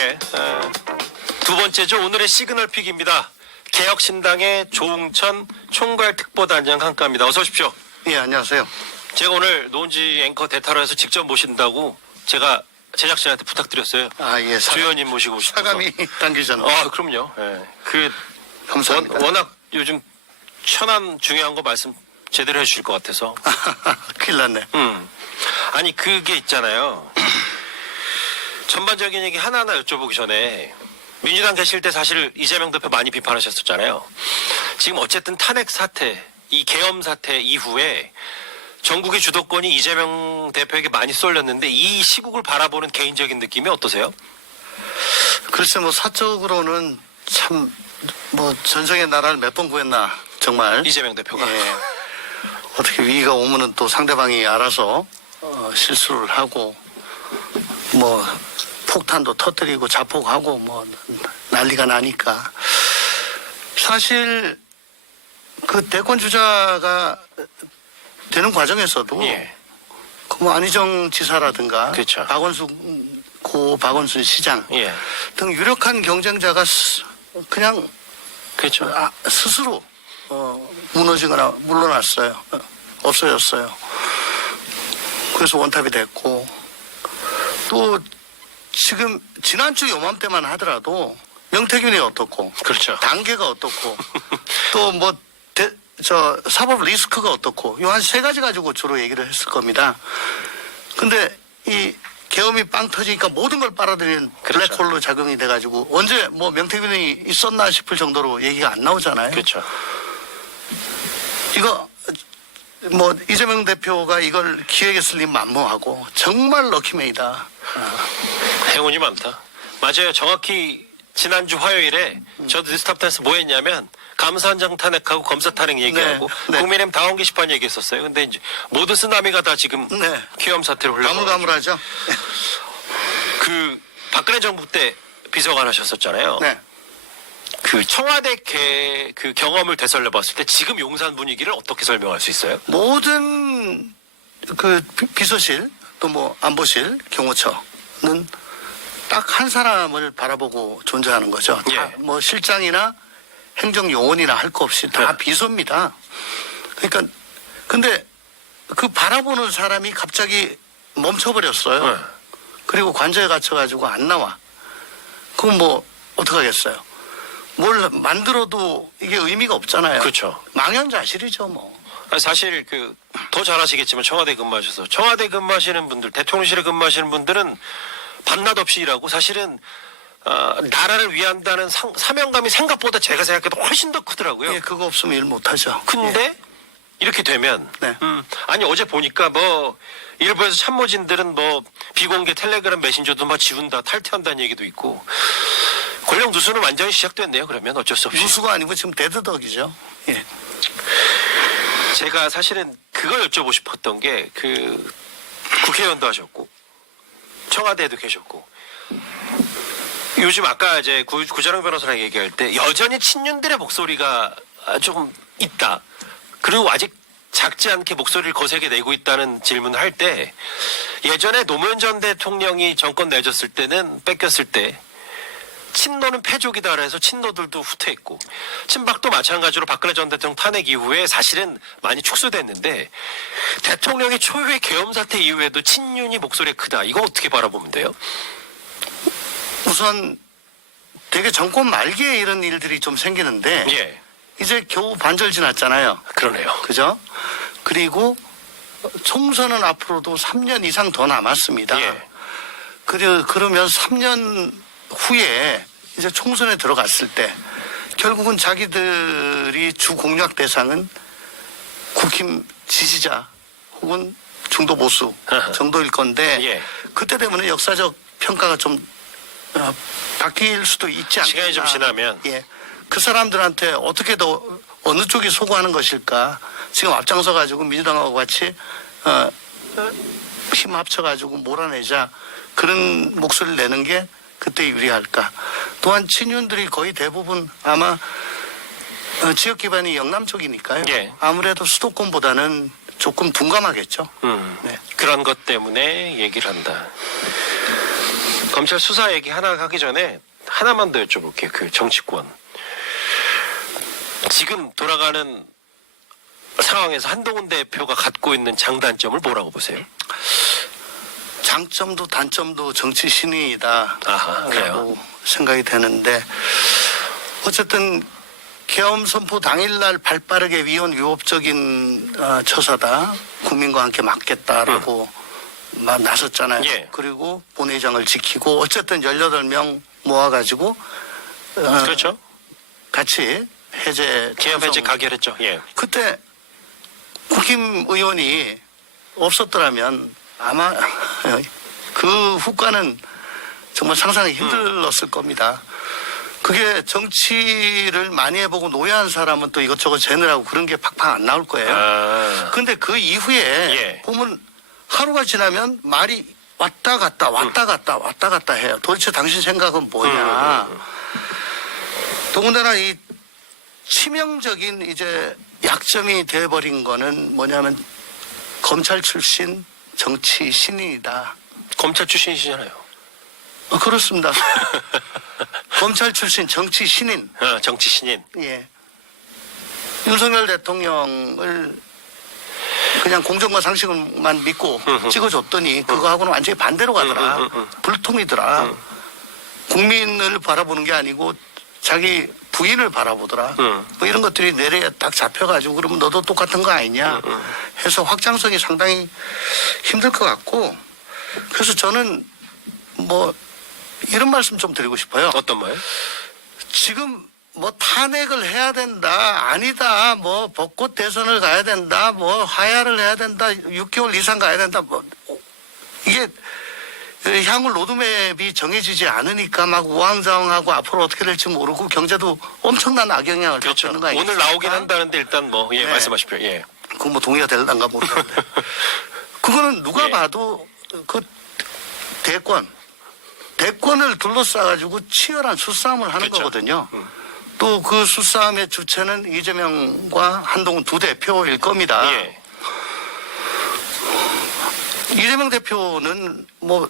예. 두 번째죠. 오늘의 시그널픽입니다. 개혁신당의 조응천 총괄특보단장 함께합니다. 어서 오십시오. 예, 안녕하세요. 제가 오늘 노은지 앵커 대타로 해서 직접 모신다고 제가 제작진한테 부탁드렸어요. 아, 예. 주 의원님 모시고 싶어서. 사감이 당기셨나요? 그럼요. 예. 감사합니다. 워낙 요즘 천안 중요한 거 말씀 제대로 해주실 것 같아서. 큰일 났네. 아니 그게 있잖아요. 전반적인 얘기 하나하나 여쭤보기 전에 민주당 계실 때 사실 이재명 대표 많이 비판하셨었잖아요. 지금 어쨌든 탄핵 사태, 이 계엄 사태 이후에 전국의 주도권이 이재명 대표에게 많이 쏠렸는데 이 시국을 바라보는 개인적인 느낌이 어떠세요? 글쎄, 사적으로는 참, 전생에 나라를 몇 번 구했나, 정말. 이재명 대표가. 예. 어떻게 위기가 오면은 또 상대방이 알아서 실수를 하고, 폭탄도 터뜨리고 자폭하고 난리가 나니까. 사실 그 대권 주자가 되는 과정에서도 예. 안희정 지사라든가 그렇죠. 박원순 시장 예. 등 유력한 경쟁자가 그냥 그렇죠. 스스로 무너지거나 물러났어요. 없어졌어요. 그래서 원탑이 됐고, 또 지금 지난주 요맘때만 하더라도 명태균이 어떻고, 그렇죠. 단계가 어떻고, 또 사법 리스크가 어떻고, 요 한 세 가지 가지고 주로 얘기를 했을 겁니다. 근데 이 계엄이 빵 터지니까 모든 걸 빨아들이는 그렇죠. 블랙홀로 작용이 돼가지고 언제 명태균이 있었나 싶을 정도로 얘기가 안 나오잖아요. 그렇죠. 이거 이재명 대표가 이걸 기획했을 리 만무하고 정말 럭키메이다. 행운이 많다. 맞아요. 정확히 지난주 화요일에 저도 뉴스탑에서 뭐 했냐면 감사원장 탄핵하고 검사 탄핵 얘기하고 네. 국민의힘 당원 게시판 얘기했었어요. 근데 이제 모든 쓰나미가 다 지금 네. 계엄 사태로 흘러가고 가물가물하죠. 그 박근혜 정부 때 비서관 하셨었잖아요. 네. 그 청와대 그 경험을 되살려 봤을 때 지금 용산 분위기를 어떻게 설명할 수 있어요? 모든 그 비서실 또 안보실 경호처는 딱 한 사람을 바라보고 존재하는 거죠. 예. 다 실장이나 행정요원이나 할 거 없이 다 네. 비서입니다. 그러니까 근데 그 바라보는 사람이 갑자기 멈춰버렸어요. 네. 그리고 관저에 갇혀가지고 안 나와. 그럼 어떡하겠어요. 뭘 만들어도 이게 의미가 없잖아요. 그렇죠. 망연자실이죠, 사실 더 잘하시겠지만 청와대 근무하셔서 청와대 근무하시는 분들, 대통령실에 근무하시는 분들은 밤낮 없이 일하고 사실은 나라를 위한다는 사명감이 생각보다 제가 생각해도 훨씬 더 크더라고요. 예, 그거 없으면 일 못하죠. 근데 예. 이렇게 되면 네. 아니 어제 보니까 일부에서 참모진들은 비공개 텔레그램 메신저도 지운다 탈퇴한다는 얘기도 있고 권력 누수는 완전히 시작됐네요. 그러면 어쩔 수 없이 누수가 아니고 지금 데드덕이죠. 예. 제가 사실은 그걸 여쭤보고 싶었던 게 국회의원도 하셨고 청와대에도 계셨고 요즘 아까 이제 구자룡 변호사랑 얘기할 때 여전히 친윤들의 목소리가 좀 있다. 그리고 아직 작지 않게 목소리를 거세게 내고 있다는 질문을 할 때 예전에 노무현 전 대통령이 정권 내줬을 때는 뺏겼을 때 친노는 패족이다 그래서 친노들도 후퇴했고 친박도 마찬가지로 박근혜 전 대통령 탄핵 이후에 사실은 많이 축소됐는데 대통령의 초유의 계엄 사태 이후에도 친윤이 목소리가 크다. 이거 어떻게 바라보면 돼요? 우선 되게 정권 말기에 이런 일들이 좀 생기는데 예. 이제 겨우 반절 지났잖아요. 그러네요. 그죠? 그리고 총선은 앞으로도 3년 이상 더 남았습니다. 예. 그러면 3년 후에 이제 총선에 들어갔을 때 결국은 자기들이 주 공략 대상은 국힘 지지자 혹은 중도 보수 정도일 건데 예. 그때 되면 역사적 평가가 좀 바뀔 수도 있지 않나. 시간이 좀 지나면. 예. 그 사람들한테 어떻게 더 어느 쪽이 소구하는 것일까. 지금 앞장서 가지고 민주당하고 같이 힘 합쳐 가지고 몰아내자. 그런 목소리를 내는 게 그때 유리할까. 또한 친윤들이 거의 대부분 아마 지역 기반이 영남 쪽이니까요. 예. 아무래도 수도권보다는 조금 둔감하겠죠. 네. 그런 것 때문에 얘기를 한다. 검찰 수사 얘기 하나 하기 전에 하나만 더 여쭤볼게요. 그 정치권. 지금 돌아가는 상황에서 한동훈 대표가 갖고 있는 장단점을 뭐라고 보세요? 장점도 단점도 정치 신인이다. 아하, 그래요? 라고 생각이 되는데 어쨌든 계엄 선포 당일날 발빠르게 위헌 위법적인 처사다. 국민과 함께 막겠다라고 나섰잖아요. 예. 그리고 본회의장을 지키고 어쨌든 18명 모아가지고 그렇죠. 같이 해제 계엄 해제 찬성. 가결했죠. 예. 그때 국힘 의원이 없었더라면 아마 그 후과는 정말 상상이 힘들었을 겁니다. 그게 정치를 많이 해보고 노예한 사람은 또 이것저것 재느라고 그런 게 팍팍 안 나올 거예요. 아, 근데 그 이후에 예. 보면 하루가 지나면 말이 왔다 갔다 왔다 갔다 왔다 갔다 해요. 도대체 당신 생각은 뭐냐. 더군다나 이 치명적인 이제 약점이 돼버린 거는 뭐냐면 검찰 출신 정치 신인이다. 검찰 출신이시잖아요. 그렇습니다. 검찰 출신 정치 신인. 정치 신인. 예. 윤석열 대통령을 그냥 공정과 상식만 믿고 찍어줬더니 그거하고는 완전히 반대로 가더라. 불통이더라. 국민을 바라보는 게 아니고 자기 부인을 바라보더라. 뭐 이런 것들이 내래에 딱 잡혀가지고 그러면 너도 똑같은 거 아니냐 해서 확장성이 상당히 힘들 것 같고 그래서 저는 뭐 이런 말씀 좀 드리고 싶어요. 어떤 말? 지금 뭐 탄핵을 해야 된다 아니다 뭐 벚꽃 대선을 가야 된다 뭐 하야를 해야 된다 6개월 이상 가야 된다 뭐 이게 향후 로드맵이 정해지지 않으니까 막 우왕좌왕하고 앞으로 어떻게 될지 모르고 경제도 엄청난 악영향을 그렇죠. 겪는 거 아니겠습니까? 오늘 나오긴 한다는데 일단 뭐 예, 네. 말씀하십시오. 예. 그거 뭐 동의가 될란가 모르겠는데 그거는 누가 예. 봐도 그 대권을 둘러싸가지고 치열한 수싸움을 하는 그렇죠. 거거든요. 또 그 수싸움의 주체는 이재명과 한동훈 두 대표일 겁니다. 예. 이재명 대표는 뭐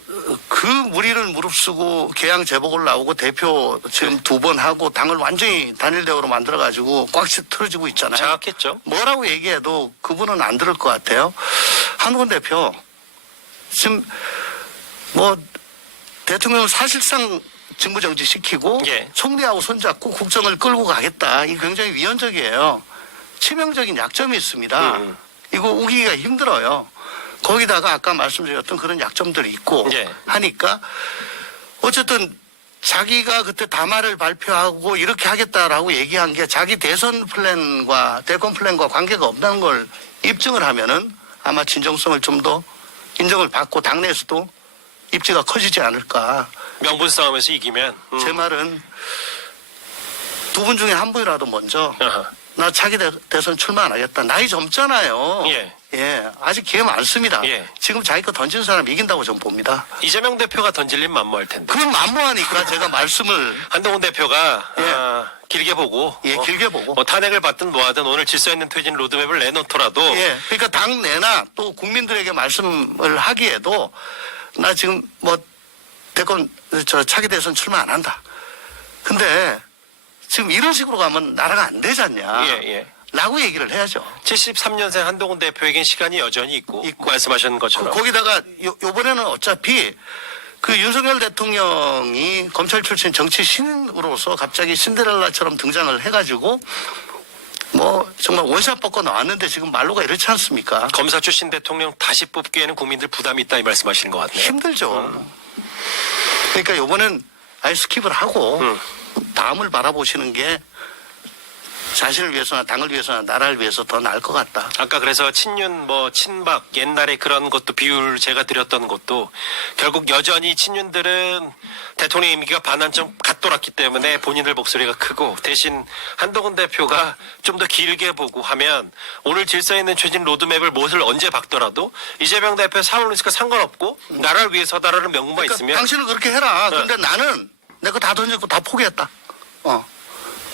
그 무리를 무릅쓰고 개항 제복을 나오고 대표 지금 2번 하고 당을 완전히 단일대우로 만들어가지고 꽉 틀어지고 있잖아요. 장악했죠. 뭐라고 얘기해도 그분은 안 들을 것 같아요. 한동훈 대표 지금 뭐 대통령을 사실상 직무정지 시키고 예. 총리하고 손잡고 국정을 끌고 가겠다. 이게 굉장히 위헌적이에요. 치명적인 약점이 있습니다. 이거 우기기가 힘들어요. 거기다가 아까 말씀드렸던 그런 약점들이 있고 예. 하니까 어쨌든 자기가 그때 담화를 발표하고 이렇게 하겠다라고 얘기한 게 자기 대선 플랜과 대권 플랜과 관계가 없다는 걸 입증을 하면은 아마 진정성을 좀 더 인정을 받고 당내에서도 입지가 커지지 않을까. 명분 싸움에서 이기면 제 말은 두 분 중에 한 분이라도 먼저 아하. 나 차기 대선 출마 안 하겠다. 나이 젊잖아요. 예. 예, 아직 기회 많습니다. 예. 지금 자기 거 던진 사람 이긴다고 저는 봅니다. 이재명 대표가 던질 일 만무할 텐데. 그건 만무하니까 제가 말씀을 한동훈 대표가 예. 길게 보고 예, 길게 보고. 뭐 탄핵을 받든 뭐하든 오늘 질서 있는 퇴진 로드맵을 내놓더라도 예, 그러니까 당 내나 또 국민들에게 말씀을 하기에도 나 지금 뭐 대권 차기 대선 출마 안 한다. 근데 지금 이런 식으로 가면 나라가 안 되지 않냐. 예. 라고 얘기를 해야죠. 73년생 한동훈 대표에겐 시간이 여전히 있고 말씀하신 것처럼 거기다가 요번에는 어차피 그 윤석열 대통령이 검찰 출신 정치 신으로서 갑자기 신데렐라처럼 등장을 해가지고 뭐 정말 원샷 뻗고 나왔는데 지금 말로가 이렇지 않습니까? 검사 출신 대통령 다시 뽑기에는 국민들 부담이 있다 이 말씀하시는 것 같네요. 힘들죠. 그러니까 요번엔 아예 스킵을 하고 다음을 바라보시는 게 자신을 위해서나 당을 위해서나 나라를 위해서 더 나을 것 같다. 아까 그래서 친윤 뭐 친박 옛날에 그런 것도 비율 제가 드렸던 것도 결국 여전히 친윤들은 대통령 임기가 반환점 갓돌았기 때문에 본인들 목소리가 크고 대신 한동훈 대표가 좀 더 길게 보고 하면 오늘 질서 있는 추진 로드맵을 무엇을 언제 박더라도 이재명 대표 사올리니까 상관없고 나라를 위해 서다라는 명분만 그러니까 있으면 당신은 그렇게 해라. 근데 나는 내 거 다 던지고 다 포기했다.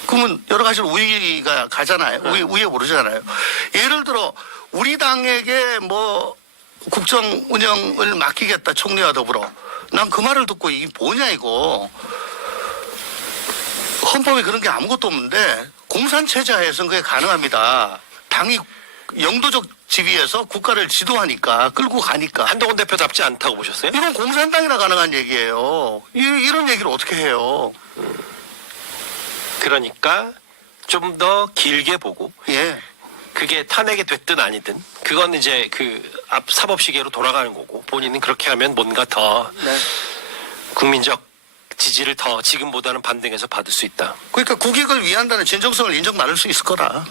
그러면 여러 가지로 우위가 가잖아요. 우위 오르잖아요. 예를 들어 우리 당에게 뭐 국정 운영을 맡기겠다 총리와 더불어. 난 그 말을 듣고 이게 뭐냐 이거. 헌법에 그런 게 아무것도 없는데 공산체제 하에서는 그게 가능합니다. 당이 영도적 지위에서 국가를 지도하니까 끌고 가니까. 한동훈 대표답지 않다고 보셨어요? 이건 공산당이라 가능한 얘기예요. 이런 얘기를 어떻게 해요? 그러니까 좀 더 길게 보고 예. 그게 탄핵이 됐든 아니든 그건 이제 그 앞 사법 시계로 돌아가는 거고 본인은 그렇게 하면 뭔가 더 네. 국민적 지지를 더 지금보다는 반등해서 받을 수 있다. 그러니까 국익을 위한다는 진정성을 인정받을 수 있을 거다.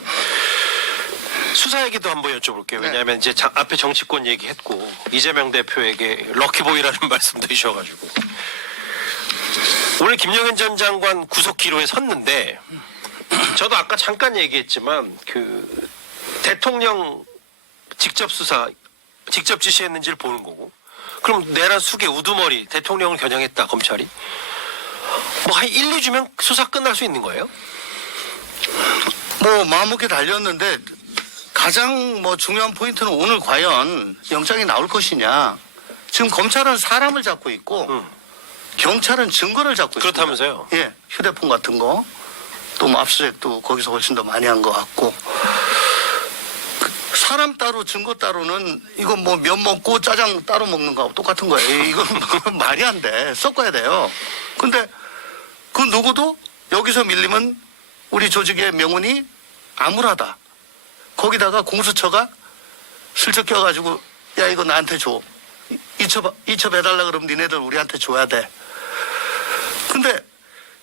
수사 얘기도 한번 여쭤볼게요. 네. 왜냐하면 이제 앞에 정치권 얘기했고 이재명 대표에게 럭키보이라는 말씀도 주셔가지고 오늘 김영현 전 장관 구속 기로에 섰는데 저도 아까 잠깐 얘기했지만 그 대통령 직접 수사 직접 지시했는지를 보는 거고 그럼 내란 수계 우두머리 대통령을 겨냥했다 검찰이 뭐 한 1, 2주면 수사 끝날 수 있는 거예요? 뭐 마음먹기 달렸는데 가장 뭐 중요한 포인트는 오늘 과연 영장이 나올 것이냐. 지금 검찰은 사람을 잡고 있고 경찰은 증거를 잡고 있습니다. 그렇다면서요? 예, 휴대폰 같은 거. 또 뭐 압수수색도 거기서 훨씬 더 많이 한 것 같고. 사람 따로 증거 따로는 이건 뭐 면 먹고 짜장 따로 먹는 거하고 똑같은 거예요. 이건 말이 안 돼. 섞어야 돼요. 근데 그 누구도 여기서 밀리면 우리 조직의 명운이 암울하다. 거기다가 공수처가 슬쩍 껴가지고 야 이거 나한테 줘. 이첩해달라 그러면 니네들 우리한테 줘야 돼. 근데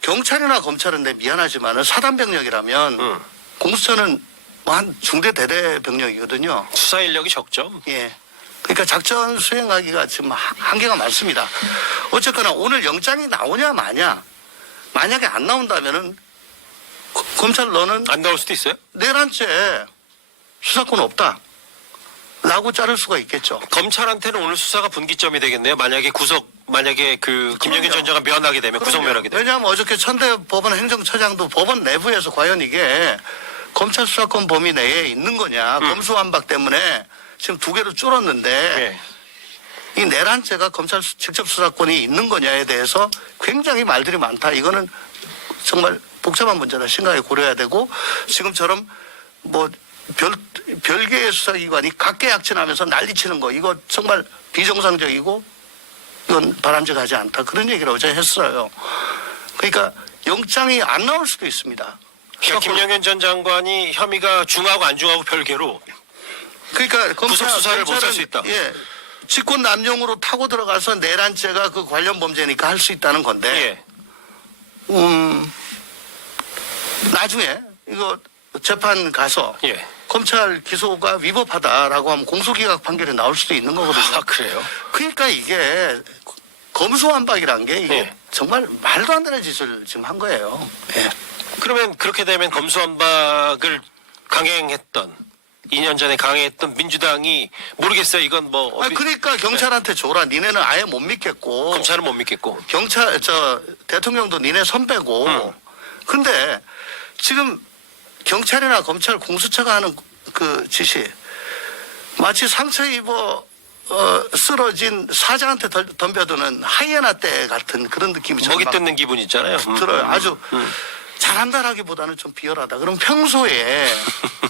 경찰이나 검찰은 내 미안하지만은 사단병력이라면 공수처는 뭐 한 중대 대대 병력이거든요. 수사 인력이 적죠. 예. 그러니까 작전 수행하기가 지금 한계가 많습니다. 어쨌거나 오늘 영장이 나오냐 마냐. 만약에 안 나온다면은 검찰 너는 안 나올 수도 있어요? 내란죄 수사권 없다. 라고 자를 수가 있겠죠. 검찰한테는 오늘 수사가 분기점이 되겠네요. 만약에 그 김영현 전 장관 면하게 되면 구속 면하게 되면. 왜냐하면 어저께 천대 법원 행정처장도 법원 내부에서 과연 이게 검찰 수사권 범위 내에 있는 거냐. 검수완박 때문에 지금 두 개로 줄었는데 네. 이 내란죄가 검찰 직접 수사권이 있는 거냐에 대해서 굉장히 말들이 많다. 이거는 정말 복잡한 문제다. 심각하게 고려해야 되고 지금처럼 뭐 별개의 수사기관이 각계약진하면서 난리치는 거 이거 정말 비정상적이고 이건 바람직하지 않다. 그런 얘기를 어제 했어요. 그러니까 영장이 안 나올 수도 있습니다. 그러니까 김영현 전 장관이 혐의가 중하고 안 중하고 별개로 그러니까 구속 수사를 못 할 수 있다. 예, 직권 남용으로 타고 들어가서 내란죄가 그 관련 범죄니까 할 수 있다는 건데 예. 나중에 이거 재판 가서 예. 검찰 기소가 위법하다라고 하면 공소기각 판결이 나올 수도 있는 거거든요. 아 그래요? 그러니까 이게 검수완박이란 게 이게 예. 정말 말도 안 되는 짓을 지금 한 거예요. 예. 그러면 그렇게 되면 검수완박을 강행했던 2년 전에 강행했던 민주당이 모르겠어요. 이건 뭐 아니, 그러니까 경찰한테 줘라. 니네는 아예 못 믿겠고 검찰은 못 믿겠고 경찰 대통령도 니네 선배고. 근데 지금 경찰이나 검찰 공수처가 하는 그 짓이 마치 상처 입어 쓰러진 사자한테 덤벼드는 하이에나 떼 같은 그런 느낌이 먹이 뜯는 기분 있잖아요. 들어요. 아주 잘한다라기보다는 좀 비열하다. 그럼 평소에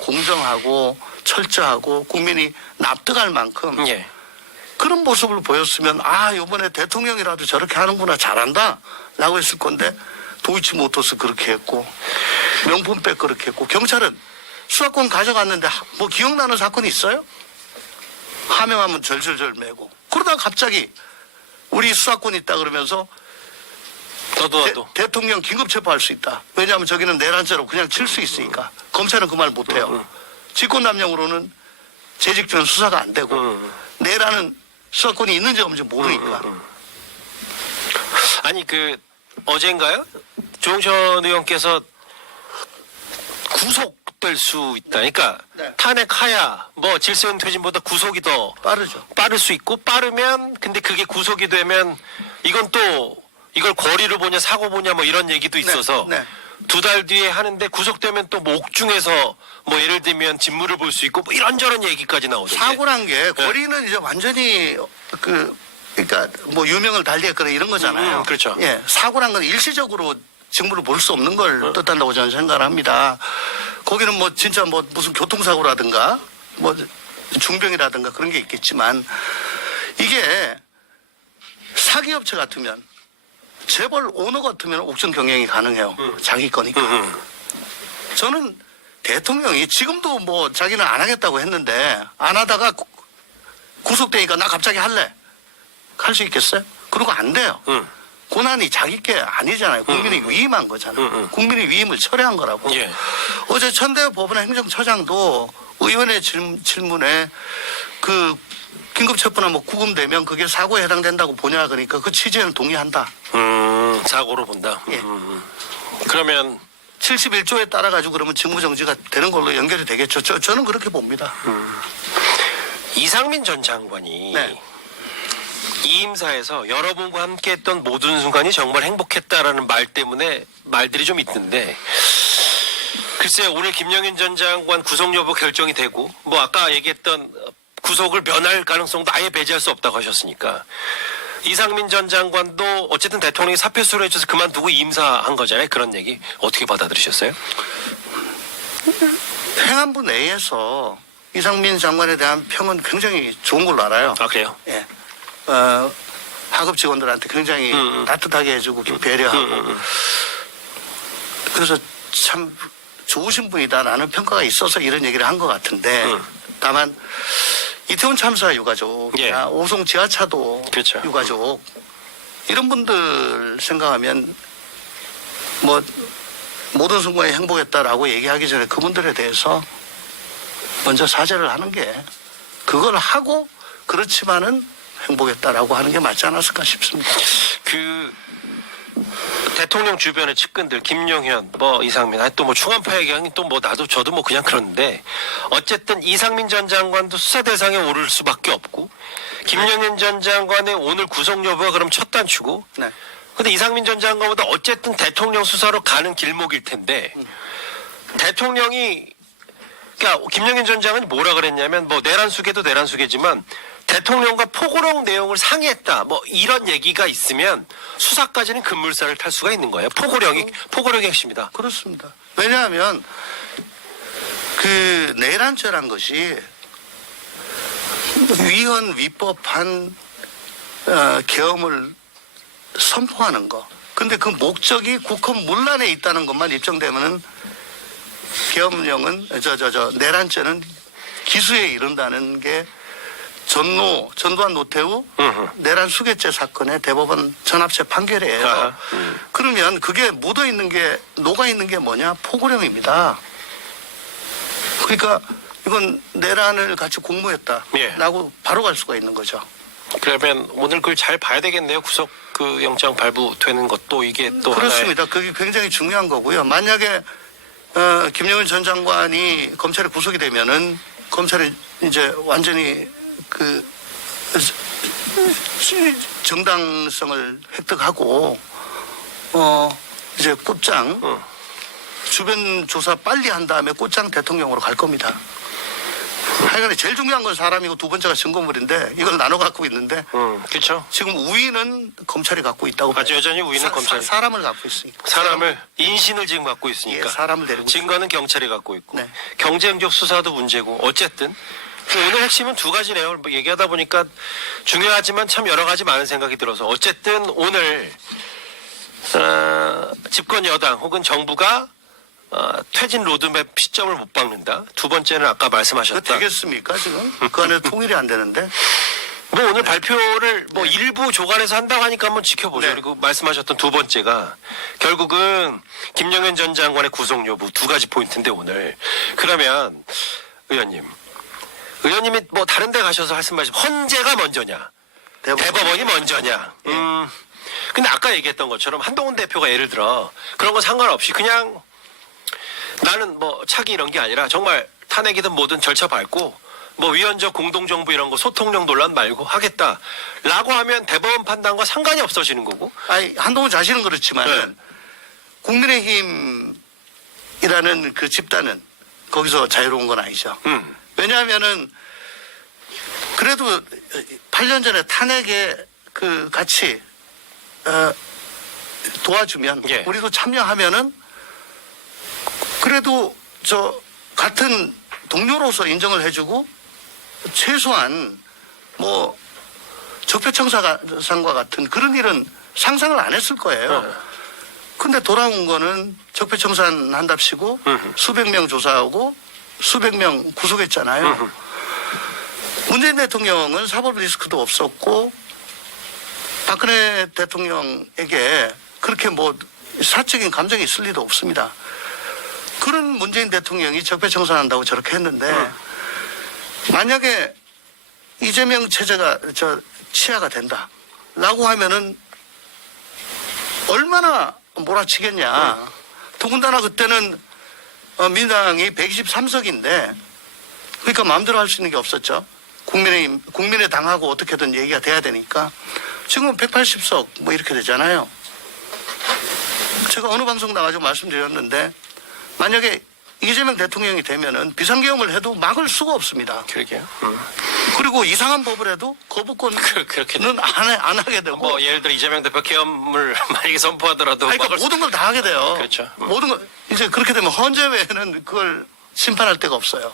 공정하고 철저하고 국민이 납득할 만큼 예. 그런 모습을 보였으면 아 이번에 대통령이라도 저렇게 하는구나 잘한다라고 했을 건데 도이치모터스 그렇게 했고 명품백 그렇게 했고 경찰은 수사권 가져갔는데 뭐 기억나는 사건이 있어요? 하명하면 절절절 매고 그러다가 갑자기 우리 수사권 있다 그러면서 더도와도 대통령 긴급 체포할 수 있다. 왜냐하면 저기는 내란죄로 그냥 칠 수 있으니까 검찰은 그 말 못해요. 직권남용으로는 재직전 수사가 안 되고 내란은 수사권이 있는지 없는지 모르니까. 아니 그 어젠가요? 조홍천 의원께서 구속될 수 있다. 그러니까 네. 탄핵하야 뭐 질서형 퇴진보다 구속이 더 빠르죠. 빠를 수 있고 빠르면 근데 그게 구속이 되면 이건 또 이걸 거리를 보냐 사고 보냐 뭐 이런 얘기도 있어서 네. 두 달 뒤에 하는데 구속되면 또 뭐 옥중에서 뭐 예를 들면 직무를 볼 수 있고 뭐 이런저런 얘기까지 나오던데. 사고란 게 거리는 이제 완전히 그러니까 뭐 유명을 달리했거나 이런 거잖아요. 그렇죠. 예, 사고란 건 일시적으로 직무를 볼 수 없는 걸 뜻한다고 저는 생각을 합니다. 거기는 뭐 진짜 뭐 무슨 교통사고라든가 뭐 중병이라든가 그런 게 있겠지만 이게 사기업체 같으면 재벌 오너 같으면 옥중 경영이 가능해요. 자기 거니까. 저는 대통령이 지금도 뭐 자기는 안 하겠다고 했는데 안 하다가 구속되니까 나 갑자기 할래. 할 수 있겠어요? 그러고 안 돼요. 고난이 자기 게 아니잖아요. 국민이 위임한 거잖아요. 국민이 위임을 철회한 거라고. 예. 어제 천대엽 법원의 행정처장도 의원의 질문에 그 긴급체포나 뭐 구금되면 그게 사고에 해당된다고 보냐 그러니까 그 취지에는 동의한다. 사고로 본다. 예. 그러면 71조에 따라 가지고 그러면 직무정지가 되는 걸로 연결이 되겠죠. 저는 그렇게 봅니다. 이상민 전 장관이 네. 이임사에서 여러분과 함께했던 모든 순간이 정말 행복했다라는 말 때문에 말들이 좀 있던데 글쎄 오늘 김영윤 전 장관 구속 여부 결정이 되고 뭐 아까 얘기했던 구속을 면할 가능성도 아예 배제할 수 없다고 하셨으니까 이상민 전 장관도 어쨌든 대통령이 사표 수를 해줘서 그만두고 이임사한 거잖아요. 그런 얘기 어떻게 받아들이셨어요? 행안부 내에서 이상민 장관에 대한 평은 굉장히 좋은 걸로 알아요. 아 그래요? 예. 하급 직원들한테 굉장히 따뜻하게 해주고 배려하고 그래서 참 좋으신 분이다라는 평가가 있어서 이런 얘기를 한 것 같은데 다만 이태원 참사 유가족, 예. 오송 지하차도 그렇죠. 유가족 이런 분들 생각하면 뭐 모든 순간에 행복했다라고 얘기하기 전에 그분들에 대해서 먼저 사죄를 하는 게 그걸 하고 그렇지만은 행복했다라고 하는 게 맞지 않았을까 싶습니다. 그 대통령 주변의 측근들 김용현 뭐 이상민 또 뭐 충암파 얘기하니 또 뭐 나도 저도 뭐 그냥 그런데 어쨌든 이상민 전 장관도 수사 대상에 오를 수밖에 없고 김용현 전 장관의 오늘 구속 여부가 그럼 첫 단추고 네. 근데 이상민 전 장관보다 어쨌든 대통령 수사로 가는 길목일 텐데 대통령이 그러니까 김영현 전 장관이 뭐라 그랬냐면 뭐 내란수계도 내란수계지만 대통령과 포고록 내용을 상의했다 뭐 이런 얘기가 있으면 수사까지는 급물살을 탈 수가 있는 거예요. 포고력이 핵심이다. 그렇습니다. 왜냐하면 그 내란죄란 것이 위헌 위법한 계엄을 선포하는 거. 근데 그 목적이 국헌 문란에 있다는 것만 입증되면은 계엄령은 내란죄는 기수에 이른다는 게 전두환 노태우 내란 수괴죄 사건의 대법원 전합체 판결이에요. 그러면 그게 묻어 있는 게 녹아 있는 게 뭐냐? 포고령입니다. 그러니까 이건 내란을 같이 공모했다라고 바로 갈 수가 있는 거죠. 그러면 오늘 그걸 잘 봐야 되겠네요. 구속 그 영장 발부되는 것도 이게 또 그렇습니다. 그게 굉장히 중요한 거고요. 만약에 김영은 전 장관이 검찰에 구속이 되면은 검찰이 이제 완전히 그 정당성을 획득하고 이제 꽃장 주변 조사 빨리 한 다음에 꽃장 대통령으로 갈 겁니다. 하여간에 제일 중요한 건 사람이고 두 번째가 증거물인데 이걸 나눠 갖고 있는데 그렇죠. 지금 우위는 검찰이 갖고 있다고 아주 여전히 우위는 검찰이 사람을 갖고 있으니까 사람을 인신을 지금 갖고 있으니까 사람을 데리고 증거는 경찰이 갖고 있고 네. 경쟁적 수사도 문제고 어쨌든 오늘 핵심은 두 가지네요. 뭐 얘기하다 보니까 중요하지만 참 여러 가지 많은 생각이 들어서 어쨌든 오늘 집권 여당 혹은 정부가 퇴진 로드맵 시점을 못 박는다. 두 번째는 아까 말씀하셨다. 그거 되겠습니까 지금? 그 안에 통일이 안 되는데. 뭐 오늘 발표를 뭐 일부 조간에서 한다고 하니까 한번 지켜보죠. 네. 그리고 말씀하셨던 두 번째가 결국은 김영현 전 장관의 구속 여부 두 가지 포인트인데 오늘 그러면 의원님이 뭐 다른 데 가셔서 말씀하신 헌재가 먼저냐 대법원이 먼저냐 근데 아까 얘기했던 것처럼 한동훈 대표가 예를 들어 그런 거 상관없이 그냥 나는 뭐 차기 이런 게 아니라 정말 탄핵이든 뭐든 절차 밟고 뭐 위헌적 공동정부 이런 거 소통령 논란 말고 하겠다라고 하면 대법원 판단과 상관이 없어지는 거고. 아니 한동훈 자신은 그렇지만 네. 국민의힘 이라는 그 집단은 거기서 자유로운 건 아니죠. 왜냐하면은 그래도 8년 전에 탄핵에 그 같이 도와주면 예. 우리도 참여하면은 그래도 저 같은 동료로서 인정을 해주고 최소한 뭐 적폐청산과 같은 그런 일은 상상을 안 했을 거예요. 근데 돌아온 거는 적폐청산 한답시고 수백 명 조사하고 수백 명 구속했잖아요. 문재인 대통령은 사법 리스크도 없었고 박근혜 대통령에게 그렇게 뭐 사적인 감정이 있을 리도 없습니다. 그런 문재인 대통령이 적폐청산한다고 저렇게 했는데 만약에 이재명 체제가 치하가 된다라고 하면은 얼마나 몰아치겠냐. 더군다나 그때는 민주당이 123석인데 그러니까 마음대로 할 수 있는 게 없었죠. 국민의 당하고 어떻게든 얘기가 돼야 되니까 지금은 180석 뭐 이렇게 되잖아요. 제가 어느 방송 나가지고 말씀드렸는데 만약에 이재명 대통령이 되면은 비상계엄을 해도 막을 수가 없습니다. 그러게요. 그리고 이상한 법을 해도 거부권은 그렇게 안 하게 되고. 뭐 예를 들어 이재명 대표 계엄을 만약에 선포하더라도 아니, 그러니까 막을 수- 모든 걸 다 하게 돼요. 그렇죠. 모든 걸 이제 그렇게 되면 헌재 외에는 그걸 심판할 데가 없어요.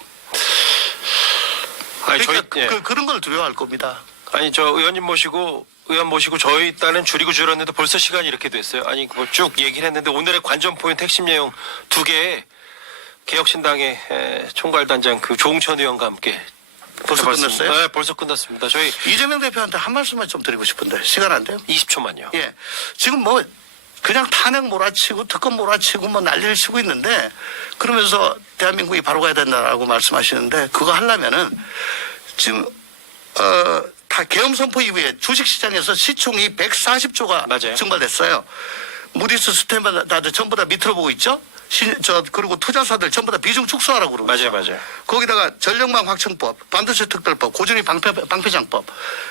아니, 그러니까 저희 예. 그런 걸 두려워할 겁니다. 아니 저 의원 모시고 저희 딴은 줄였는데 벌써 시간이 이렇게 됐어요. 아니 뭐 쭉 얘기를 했는데 오늘의 관전 포인트 핵심 내용 2개 개혁신당의 총괄단장 그 조홍천 의원과 함께 벌써 해봤습니다. 끝났어요? 네, 벌써 끝났습니다. 저희 이재명 대표한테 한 말씀만 좀 드리고 싶은데 시간 안 돼요? 20초만요. 예. 지금 뭐 그냥 탄핵 몰아치고 특검 몰아치고 뭐 난리를 치고 있는데 그러면서 대한민국이 바로 가야 된다라고 말씀하시는데 그거 하려면은 지금 다 계엄 선포 이후에 주식시장에서 시총이 140조가 맞아요. 증발됐어요. 무디스 스탠다드 전부 다 밑으로 보고 있죠. 그리고 투자사들 전부 다 비중 축소하라고 그러고 있어요. 맞아요. 거기다가 전력망 확충법, 반도체 특별법, 고준위 방패장법.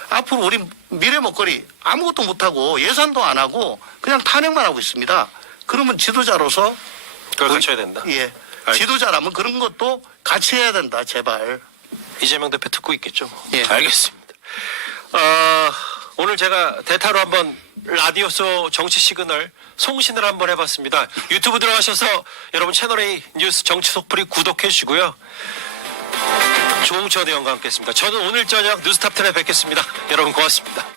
앞으로 우리 미래 먹거리 아무것도 못하고 예산도 안 하고 그냥 탄핵만 하고 있습니다. 그러면 지도자로서 그걸 갖춰야 된다. 예, 알겠습니다. 지도자라면 그런 것도 같이 해야 된다. 제발. 이재명 대표 듣고 있겠죠. 예. 알겠습니다. 오늘 제가 대타로 한번 라디오쇼 정치 시그널 송신을 한번 해봤습니다. 유튜브 들어가셔서 여러분 채널A 뉴스 정치 속풀이 구독해 주시고요. 조홍천 의원과 함께했습니다. 저는 오늘 저녁 뉴스탑10에 뵙겠습니다. 여러분 고맙습니다.